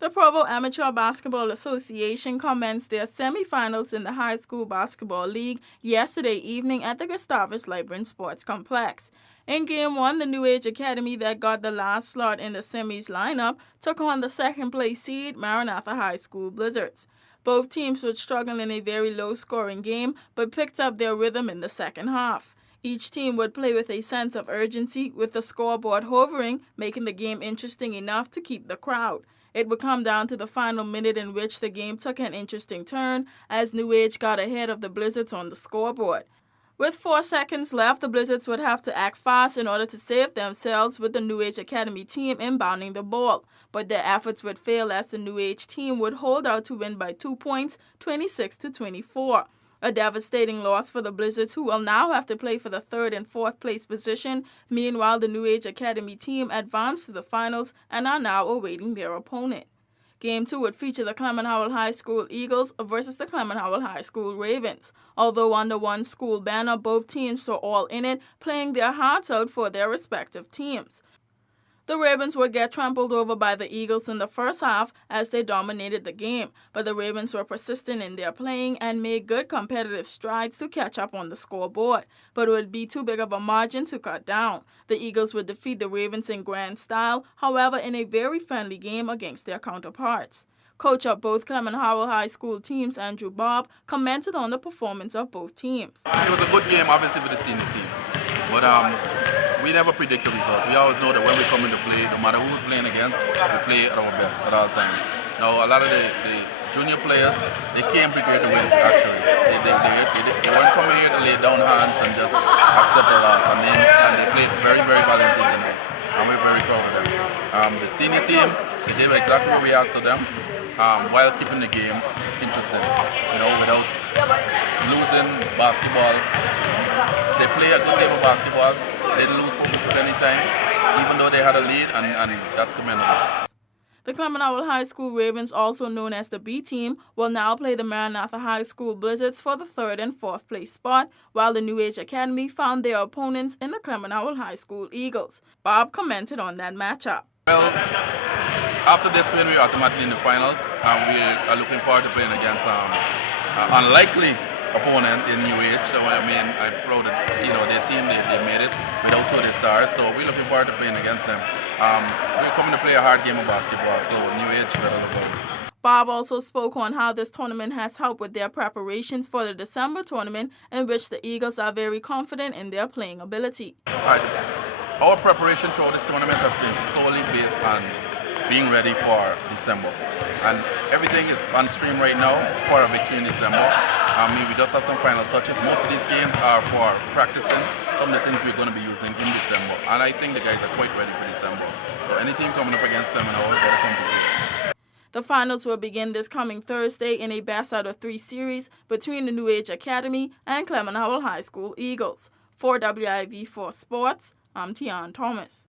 The Provo Amateur Basketball Association commenced their semifinals in the High School Basketball League yesterday evening at the Gustavus Librand Sports Complex. In Game 1, the New Age Academy that got the last slot in the semis lineup took on the second-place seed Maranatha High School Blizzards. Both teams would struggle in a very low-scoring game, but picked up their rhythm in the second half. Each team would play with a sense of urgency, with the scoreboard hovering, making the game interesting enough to keep the crowd. It would come down to the final minute, in which the game took an interesting turn as New Age got ahead of the Blizzards on the scoreboard. With 4 seconds left, the Blizzards would have to act fast in order to save themselves, with the New Age Academy team inbounding the ball. But their efforts would fail as the New Age team would hold out to win by 2 points, 26-24. A devastating loss for the Blizzards, who will now have to play for the 3rd and 4th place position. Meanwhile, the New Age Academy team advanced to the finals and are now awaiting their opponent. Game 2 would feature the Clement Howell High School Eagles versus the Clement Howell High School Ravens. Although under one school banner, both teams were all in it, playing their hearts out for their respective teams. The Ravens would get trampled over by the Eagles in the first half as they dominated the game, but the Ravens were persistent in their playing and made good competitive strides to catch up on the scoreboard, but it would be too big of a margin to cut down. The Eagles would defeat the Ravens in grand style, however, in a very friendly game against their counterparts. Coach of both Clement Howell High School teams, Andrew Bob, commented on the performance of both teams. It was a good game, obviously, for the senior team, but we never predict the result. We always know that when we come into play, no matter who we're playing against, we play at our best at all times. Now, a lot of the junior players, they came prepared to win, actually. They weren't coming here to lay down hands and just accept the loss. And they played very, very valiantly tonight. And we're very proud of them. The senior team, they did exactly what we asked of them, while keeping the game interesting. Without losing basketball. They play a good game of basketball. They didn't lose focus at any time, even though they had a lead, and that's commendable. The Clement Howell High School Ravens, also known as the B Team, will now play the Maranatha High School Blizzards for the 3rd and 4th place spot, while the New Age Academy found their opponents in the Clement Howell High School Eagles. Bob commented on that matchup. Well, after this win, we're automatically in the finals, and we are looking forward to playing against unlikely opponent in New Age. So I'm proud that their team they made it without 2 of their stars. So we're looking forward to playing against them. We're coming to play a hard game of basketball. So New Age better look out. Bob also spoke on how this tournament has helped with their preparations for the December tournament, in which the Eagles are very confident in their playing ability. Right. Our preparation throughout this tournament has been solely based on being ready for December. And everything is on stream right now for a victory in December. We just have some final touches. Most of these games are for practicing some of the things we're going to be using in December. And I think the guys are quite ready for December. So any team coming up against them, better come prepared. The finals will begin this coming Thursday in a best-out-of-3 series between the New Age Academy and Clement Howell High School Eagles. For WIV4 Sports, I'm Tian Thomas.